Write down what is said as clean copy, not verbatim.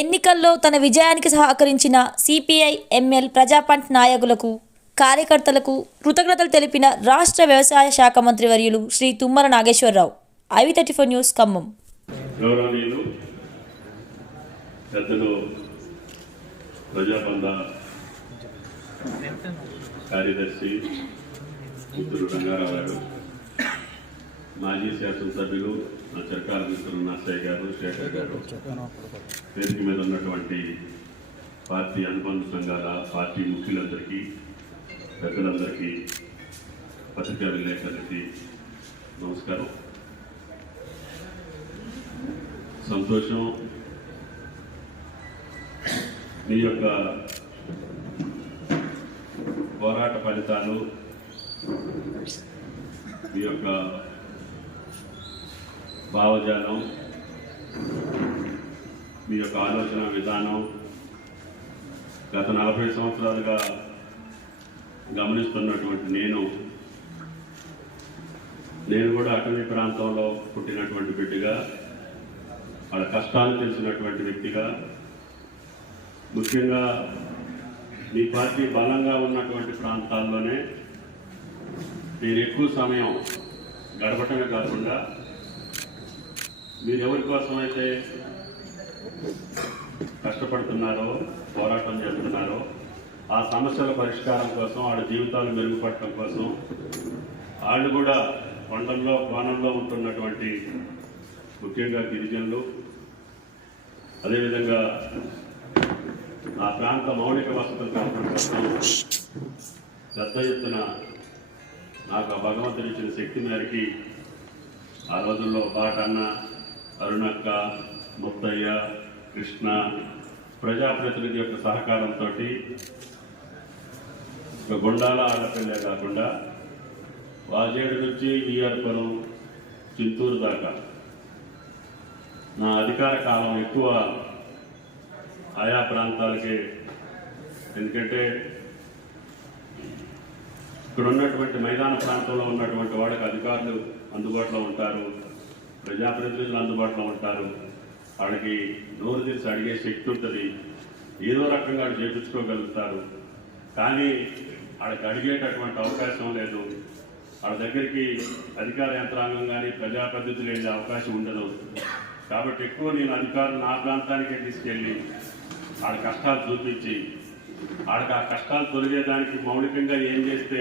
ఎన్నికల్లో తన విజయానికి సహకరించిన సిపిఐ ఎంఎల్ ప్రజాపంట్ నాయకులకు కార్యకర్తలకు కృతజ్ఞతలు తెలిపిన రాష్ట్ర వ్యవసాయ శాఖ మంత్రి వర్యులు శ్రీ తుమ్మల నాగేశ్వరరావు. IV34 news Khammam. కార్యదర్శి మిత్రుడు రంగారావు గారు, మాజీ శాసనసభ్యులు నా చర్కాల మిత్రులు నర్సయ్య గారు, శేఖర్ గారు, వేదిక మీద ఉన్నటువంటి పార్టీ అనుబంధ సంఘాల పార్టీ ముఖ్యులందరికీ, పెద్దలందరికీ, పత్రికా విలేకరులకి నమస్కారం. సంతోషం. మీ యొక్క పోరాట ఫలితాలు, మీ యొక్క భావజాలం, మీ యొక్క ఆలోచన విధానం గత 40 సంవత్సరాలుగా గమనిస్తున్నటువంటి నేను కూడా అటవీ ప్రాంతంలో పుట్టినటువంటి బిడ్డగా, వాళ్ళ కష్టాలు తెలిసినటువంటి వ్యక్తిగా, ముఖ్యంగా మీ పార్టీ బలంగా ఉన్నటువంటి ప్రాంతాల్లోనే మీరు ఎక్కువ సమయం గడపటమే కాకుండా మీరు ఎవరి కోసమైతే కష్టపడుతున్నారో, పోరాటం చేస్తున్నారో, ఆ సమస్యల పరిష్కారం కోసం, వాళ్ళ జీవితాలు మెరుగుపడటం కోసం, వాళ్ళు కూడా కొండల్లో కోణంలో ఉంటున్నటువంటి ముఖ్యంగా గిరిజనులు, అదేవిధంగా ఆ ప్రాంత మౌలిక వసతుల కల్పన కోసం పెద్ద ఎత్తున నాకు ఆ భగవంతుడు ఇచ్చిన శక్తి మేరకి ఆ రోజుల్లో బాటన్న, అరుణక్క, ముత్తయ్య, కృష్ణ ప్రజాప్రతినిధి యొక్క సహకారంతో గుండాల ఆడపిల్లే కాకుండా వాజేడు నుంచి వీఆర్పురం, చింతూరు దాకా నా అధికార కాలం ఎక్కువ ఆయా ప్రాంతాలకే. ఎందుకంటే ఇక్కడ ఉన్నటువంటి మైదాన ప్రాంతంలో ఉన్నటువంటి వాళ్ళకి అధికారులు అందుబాటులో ఉంటారు, ప్రజాప్రతినిధులు అందుబాటులో ఉంటారు, వాళ్ళకి నోరు తెరిచి అడిగే శక్తి ఉంటుంది, ఏదో రకంగా చేయించుకోగలుగుతారు. కానీ వాళ్ళకి అడిగేటటువంటి అవకాశం లేదు. వాళ్ళ దగ్గరికి అధికార యంత్రాంగం కానీ ప్రజాప్రతినిధులు వెళ్ళే అవకాశం ఉండదు. కాబట్టి ఎక్కువ నేను అధికారులు నా ప్రాంతానికే తీసుకెళ్ళి వాళ్ళ కష్టాలు చూపించి, వాళ్ళకి ఆ కష్టాలు తొలగేదానికి మౌలికంగా ఏం చేస్తే